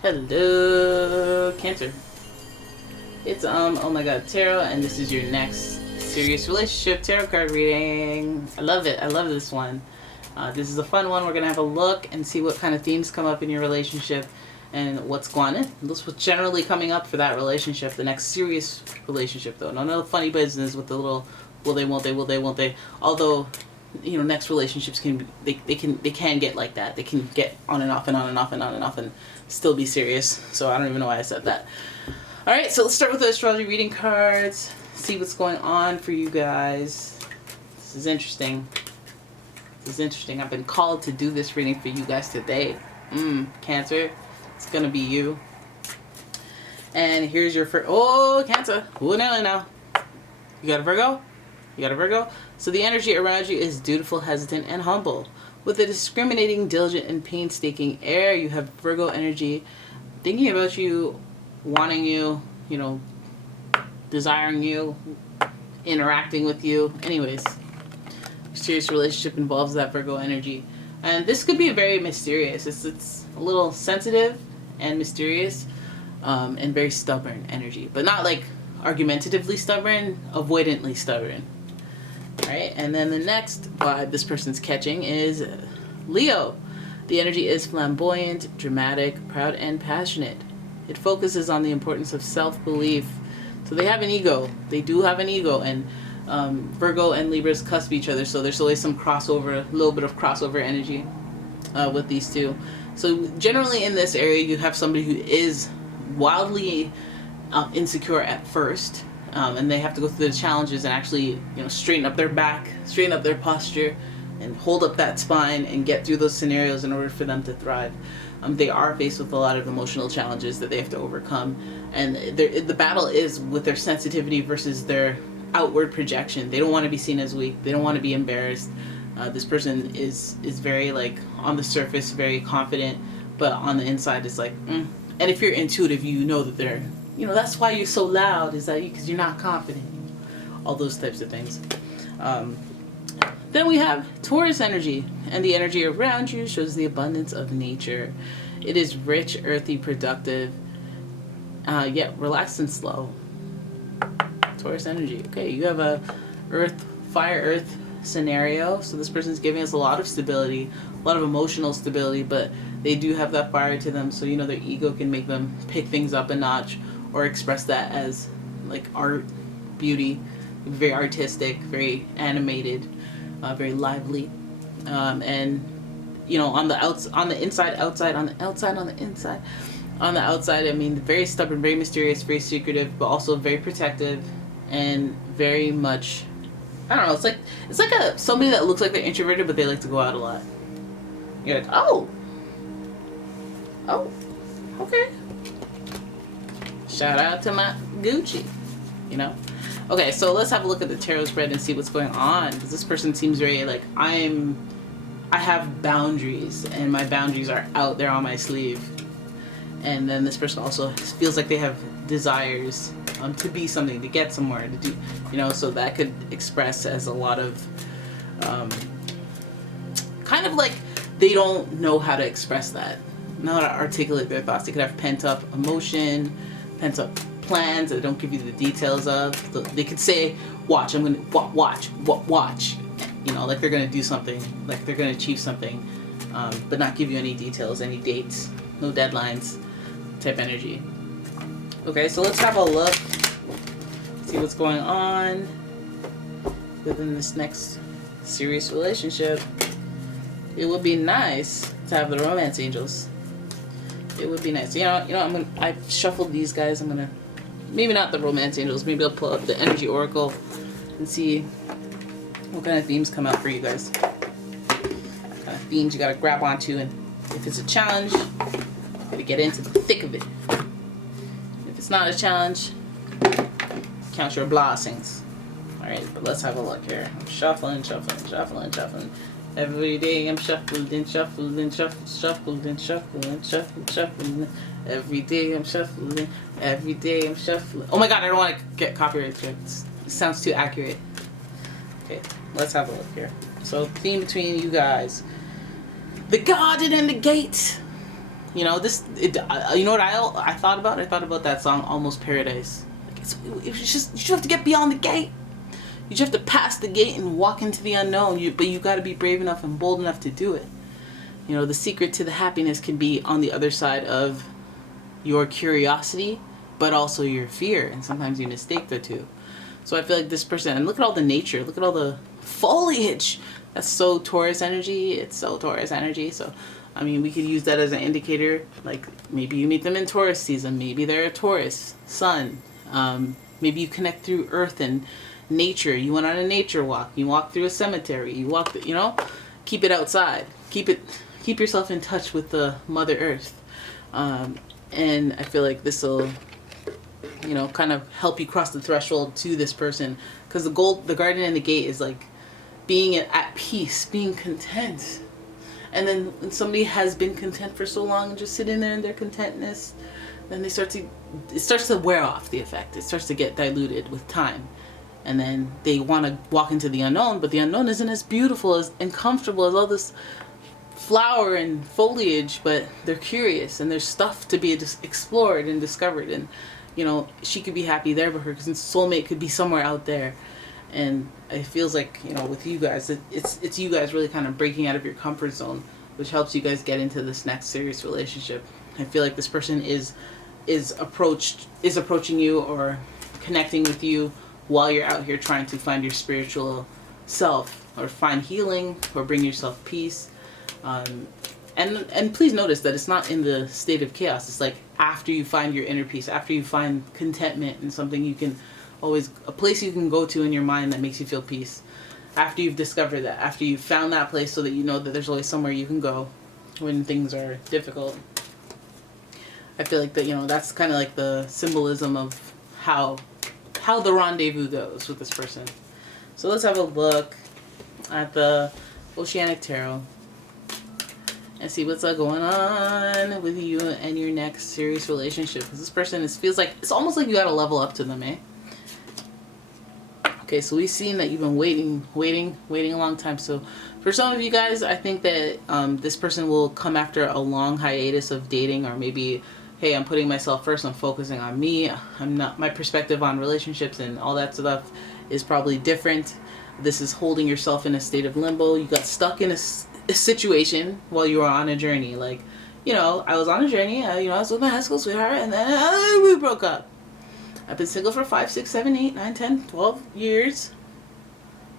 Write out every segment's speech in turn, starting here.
Hello, Cancer. It's oh my god, tarot, and this is your next serious relationship tarot card reading. I love it. I love this one. This is a fun one. We're gonna have a look and see what kind of themes come up in your relationship and what's going on. This was generally coming up for that relationship, the next serious relationship though. No funny business with the little will they, won't they, will they, won't they. Although, you know, next relationships can they can get like that. They can get on and off and on and off and on and off and still be serious. So I don't even know why I said that. All right, so let's start with the astrology reading cards. See what's going on for you guys. This is interesting. This is interesting. I've been called to do this reading for you guys today. Cancer, it's gonna be you. And here's your first. Oh, Cancer. Oh, no. You got a Virgo? You got a Virgo? So the energy around you is dutiful, hesitant, and humble. With a discriminating, diligent, and painstaking air, you have Virgo energy, thinking about you, wanting you, you know, desiring you, interacting with you. Anyways, serious relationship involves that Virgo energy. And this could be very mysterious. It's a little sensitive and mysterious, and very stubborn energy. But not like argumentatively stubborn, avoidantly stubborn. Alright, and then the next vibe this person's catching is Leo. The energy is flamboyant, dramatic, proud, and passionate. It focuses on the importance of self-belief. So they have an ego. They do have an ego, and Virgo and Libras cusp each other, so there's always some crossover, a little bit of crossover energy with these two. So generally in this area, you have somebody who is wildly insecure at first, and they have to go through the challenges and actually, you know, straighten up their back, straighten up their posture, and hold up that spine and get through those scenarios in order for them to thrive. They are faced with a lot of emotional challenges that they have to overcome, and the battle is with their sensitivity versus their outward projection. They don't want to be seen as weak. They don't want to be embarrassed. This person is very, like, on the surface very confident, but on the inside is like, And if you're intuitive, you know that they're, you know, that's why you're so loud, is that because you're not confident. All those types of things. Then we have Taurus energy, and the energy around you shows the abundance of nature. It is rich, earthy, productive, yet relaxed and slow. Taurus energy. Okay, you have a fire earth scenario, so this person's giving us a lot of stability, a lot of emotional stability, but they do have that fire to them, so you know their ego can make them pick things up a notch or express that as like art, beauty, very artistic, very animated, very lively, and you know, on the outside, I mean, very stubborn, very mysterious, very secretive, but also very protective, and very much, I don't know, it's like somebody that looks like they're introverted, but they like to go out a lot. You're like, oh, okay. Shout out to my Gucci, you know. Okay, so let's have a look at the tarot spread and see what's going on, because this person seems very like, I have boundaries, and my boundaries are out there on my sleeve. And then this person also feels like they have desires to be something, to get somewhere, to do, you know, so that could express as a lot of kind of like they don't know how to express that, know how to articulate their thoughts. They could have pent up emotion, pent up plans that they don't give you the details of. So they could say, watch, I'm going to watch, you know, like they're going to do something, like they're going to achieve something, but not give you any details, any dates, no deadlines type energy. Okay, so let's have a look, see what's going on within this next serious relationship. It would be nice to have the romance angels. It would be nice. You know, I've shuffled these guys. I'm gonna, maybe not the romance angels, maybe I'll pull up the energy oracle and see what kind of themes come out for you guys. What kind of themes you gotta grab onto, and if it's a challenge, you gotta get into the thick of it. If it's not a challenge, count your blessings. Alright, but let's have a look here. I'm shuffling. Every day I'm shuffling. Every day I'm shuffling. Oh my god, I don't want to get copyright strikes. It sounds too accurate. Okay, let's have a look here. So, theme between you guys. The garden and the gate. You know, you know what I thought about? I thought about that song, Almost Paradise. Like, it's just, you just have to get beyond the gate. You just have to pass the gate and walk into the unknown. But you got to be brave enough and bold enough to do it. You know, the secret to the happiness can be on the other side of your curiosity, but also your fear. And sometimes you mistake the two. So I feel like this person, and look at all the nature, look at all the foliage. That's so Taurus energy. It's so Taurus energy. So, I mean, we could use that as an indicator. Like, maybe you meet them in Taurus season. Maybe they're a Taurus sun. Maybe you connect through earth and nature. You went on a nature walk. You walked through a cemetery. You walked, you know, keep it outside. Keep yourself in touch with the Mother Earth. And I feel like this will, you know, kind of help you cross the threshold to this person. Because the garden and the gate is like being at peace, being content. And then when somebody has been content for so long and just sitting there in their contentness, then it starts to wear off the effect. It starts to get diluted with time. And then they want to walk into the unknown, but the unknown isn't as beautiful and comfortable as all this flower and foliage, but they're curious and there's stuff to be explored and discovered. And, you know, she could be happy there, but her soulmate could be somewhere out there. And it feels like, you know, with you guys, it's you guys really kind of breaking out of your comfort zone, which helps you guys get into this next serious relationship. I feel like this person is approaching you or connecting with you while you're out here trying to find your spiritual self or find healing or bring yourself peace. And please notice that it's not in the state of chaos. It's like after you find your inner peace, after you find contentment and something you can always, a place you can go to in your mind that makes you feel peace. After you've discovered that, after you've found that place so that you know that there's always somewhere you can go when things are difficult. I feel like that, you know, that's kind of like the symbolism of how the rendezvous goes with this person. So let's have a look at the Oceanic Tarot and see what's going on with you and your next serious relationship. Because this person feels like, it's almost like you got to level up to them, eh? Okay, so we've seen that you've been waiting a long time. So for some of you guys, I think that this person will come after a long hiatus of dating, or maybe, hey, I'm putting myself first, I'm focusing on me. My perspective on relationships and all that stuff is probably different. This is holding yourself in a state of limbo. You got stuck in a situation while you were on a journey. Like, you know, I was on a journey, I was with my high school sweetheart, and then we broke up. I've been single for 5, 6, 7, 8, 9, 10, 12 years.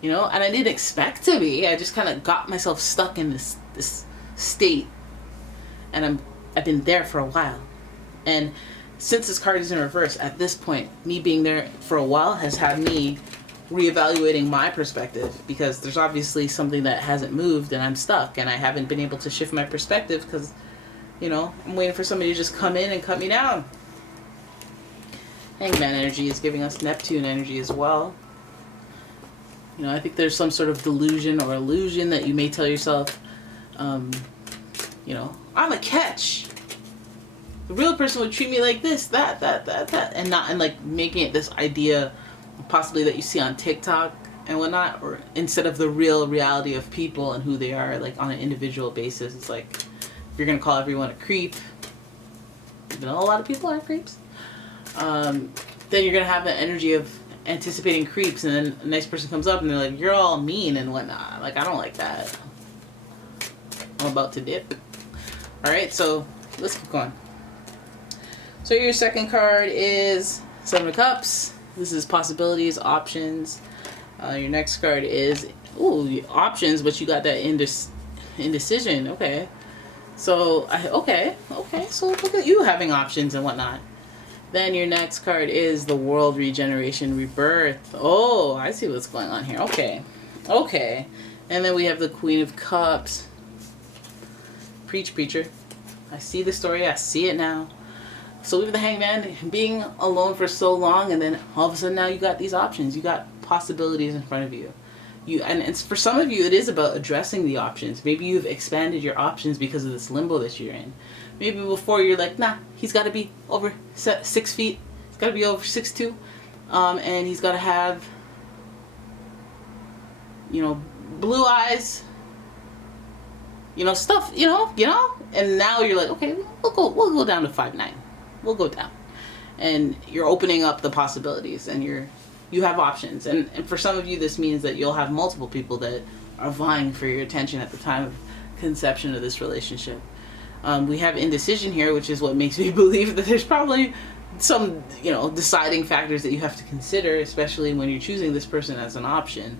You know, and I didn't expect to be. I just kind of got myself stuck in this state. And I've been there for a while. And since this card is in reverse, at this point, me being there for a while has had me reevaluating my perspective, because there's obviously something that hasn't moved and I'm stuck and I haven't been able to shift my perspective because, you know, I'm waiting for somebody to just come in and cut me down. Hangman energy is giving us Neptune energy as well. You know, I think there's some sort of delusion or illusion that you may tell yourself, you know, I'm a catch. The real person would treat me like this, that, and like making it this idea possibly that you see on TikTok and whatnot, or instead of the real reality of people and who they are, like on an individual basis. It's like, if you're gonna call everyone a creep, even though a lot of people are creeps, then you're gonna have the energy of anticipating creeps, and then a nice person comes up and they're like, you're all mean and whatnot. Like, I don't like that. I'm about to dip. Alright, so let's keep going. So your second card is Seven of Cups. This is possibilities, options. Your next card is, options, but you got that indecision. Okay. So, okay. So look at you having options and whatnot. Then your next card is the World, Regeneration, Rebirth. Oh, I see what's going on here. Okay. And then we have the Queen of Cups. Preach, preacher. I see the story. I see it now. So we have the Hangman, being alone for so long, and then all of a sudden now you got these options. You got possibilities in front of you. And it's, for some of you, it is about addressing the options. Maybe you've expanded your options because of this limbo that you're in. Maybe before you're like, nah, he's got to be over 6 feet. He's got to be over 6'2". And he's got to have, you know, blue eyes, stuff, and now you're like, okay, we'll go down to 5'9". We'll go down. And you're opening up the possibilities, and you have options. And for some of you, this means that you'll have multiple people that are vying for your attention at the time of conception of this relationship. We have indecision here, which is what makes me believe that there's probably some, deciding factors that you have to consider, especially when you're choosing this person as an option.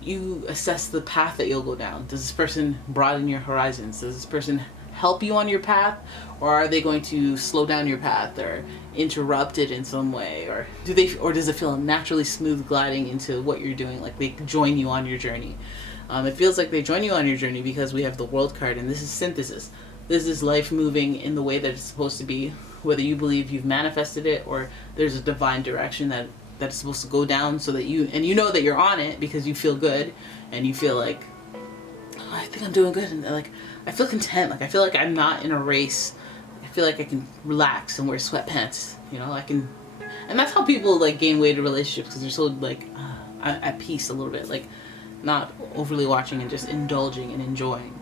You assess the path that you'll go down. Does this person broaden your horizons? Does this person help you on your path, or are they going to slow down your path or interrupt it in some way, or does it feel naturally smooth gliding into what you're doing, like they join you on your journey? It feels like they join you on your journey because we have the World card, and this is synthesis. This is life moving in the way that it's supposed to be, whether you believe you've manifested it or there's a divine direction that it's supposed to go down, so that you know that you're on it because you feel good and you feel like, oh, I think I'm doing good, and like I feel content, like I feel like I'm not in a race. I feel like I can relax and wear sweatpants, I can. And that's how people like gain weight in relationships, because they're so like at peace a little bit, like not overly watching and just indulging and enjoying.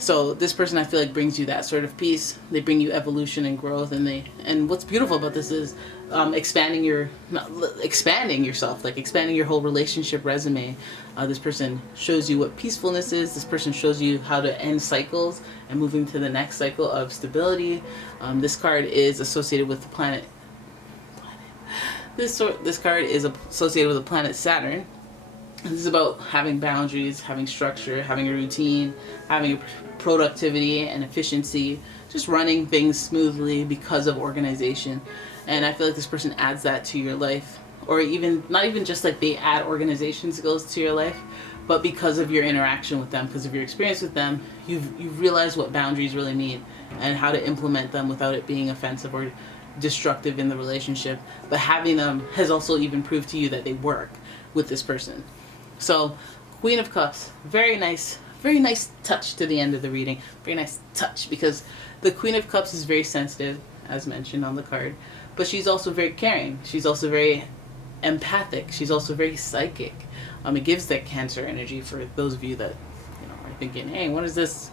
So this person, I feel like, brings you that sort of peace. They bring you evolution and growth, and what's beautiful about this is expanding yourself, like expanding your whole relationship resume. This person shows you what peacefulness is. This person shows you how to end cycles and moving to the next cycle of stability. This card is associated with the planet. This card is associated with the planet Saturn. This is about having boundaries, having structure, having a routine, having a productivity and efficiency, just running things smoothly because of organization. And I feel like this person adds that to your life, or even not even just like they add organization skills to your life, but because of your interaction with them, because of your experience with them, you've realized what boundaries really mean and how to implement them without it being offensive or destructive in the relationship. But having them has also even proved to you that they work with this person. So, Queen of Cups, very nice touch to the end of the reading. Very nice touch, because the Queen of Cups is very sensitive, as mentioned on the card, but she's also very caring. She's also very empathic. She's also very psychic. It gives that Cancer energy for those of you that are thinking, hey, what is this?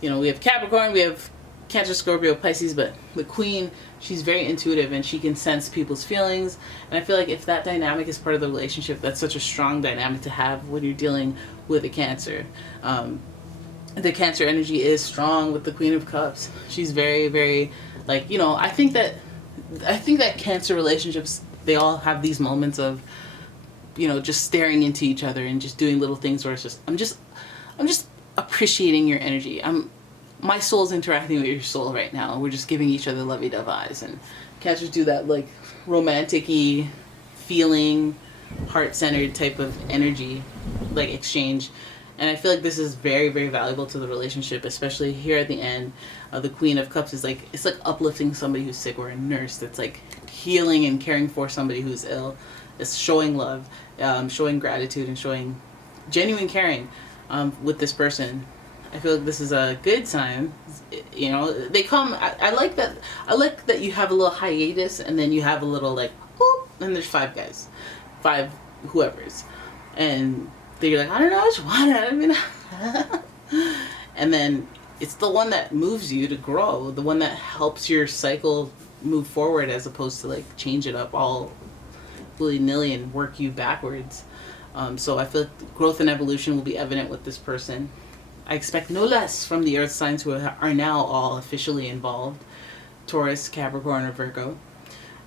We have Capricorn, we have Cancer, Scorpio, Pisces, but the Queen, she's very intuitive and she can sense people's feelings. And I feel like if that dynamic is part of the relationship, that's such a strong dynamic to have when you're dealing with a Cancer. The Cancer energy is strong with the Queen of Cups. She's very, very, like, I think that Cancer relationships, they all have these moments of, just staring into each other and just doing little things where it's just, I'm just appreciating your energy. My soul's interacting with your soul right now. We're just giving each other lovey-dove eyes. And Cancers do that like romantic-y feeling, heart-centered type of energy, like exchange. And I feel like this is very, very valuable to the relationship, especially here at the end. The Queen of Cups is like, it's like uplifting somebody who's sick, or a nurse that's like healing and caring for somebody who's ill. It's showing love, showing gratitude, and showing genuine caring with this person. I feel like this is a good sign. They come. I like that. I like that you have a little hiatus, and then you have a little like, whoop, and there's 5 guys, 5 whoever's, and they're like, I don't know which one. And then it's the one that moves you to grow, the one that helps your cycle move forward, as opposed to like change it up all willy-nilly and work you backwards. So I feel like growth and evolution will be evident with this person. I expect no less from the earth signs who are now all officially involved: Taurus, Capricorn, or Virgo.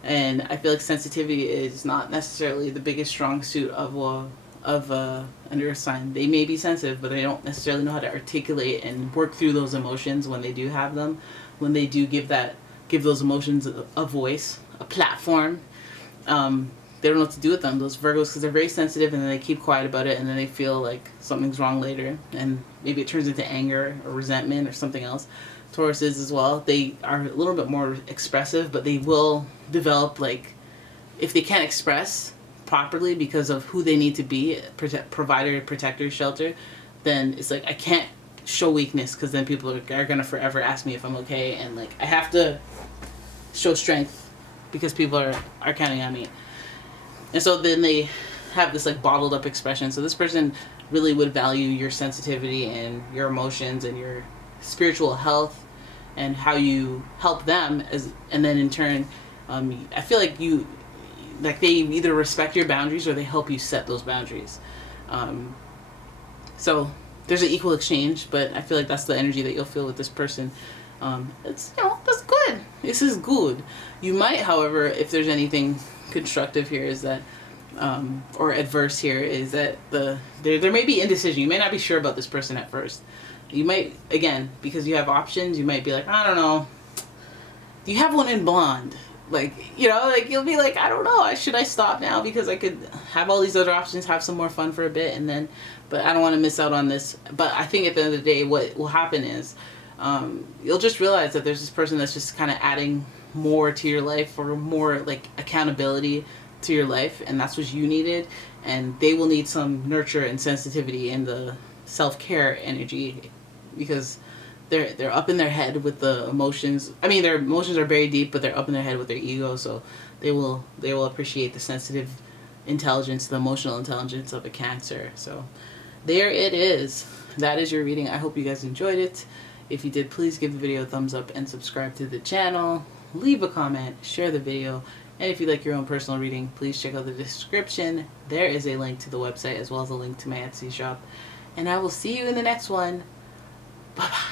And I feel like sensitivity is not necessarily the biggest strong suit of an earth sign. They may be sensitive, but they don't necessarily know how to articulate and work through those emotions when they do have them, when they do give those emotions a voice, a platform. They don't know what to do with them, those Virgos, because they're very sensitive, and then they keep quiet about it, and then they feel like something's wrong later, and maybe it turns into anger or resentment or something else. Taurus is as well. They are a little bit more expressive, but they will develop, like, if they can't express properly because of who they need to be, provider, protector, shelter, then it's like, I can't show weakness, because then people are going to forever ask me if I'm okay, and like, I have to show strength because people are counting on me. And so then they have this like bottled up expression. So this person really would value your sensitivity and your emotions and your spiritual health and how you help them, and then in turn, I feel like they either respect your boundaries or they help you set those boundaries. So there's an equal exchange, but I feel like that's the energy that you'll feel with this person. It's, that's good. This is good. You might, however, if there's anything constructive here, is that or adverse here, is that there may be indecision. You may not be sure about this person at first. You might, again, because you have options, you might be like, I don't know. You have one in blonde. Like, you'll be like, I don't know. Should I stop now? Because I could have all these other options, have some more fun for a bit, and then, but I don't want to miss out on this. But I think at the end of the day, what will happen is you'll just realize that there's this person that's just kind of adding more to your life, or more like accountability to your life, and that's what you needed. And they will need some nurture and sensitivity and the self-care energy, because they're up in their head with the emotions. I mean, their emotions are very deep, but they're up in their head with their ego, so they will appreciate the sensitive intelligence, the emotional intelligence of a Cancer. So there it is. That is your reading. I hope you guys enjoyed it. If you did, please give the video a thumbs up and subscribe to the channel. Leave a comment, share the video, and if you'd like your own personal reading, please check out the description. There is a link to the website as well as a link to my Etsy shop. And I will see you in the next one. Bye-bye.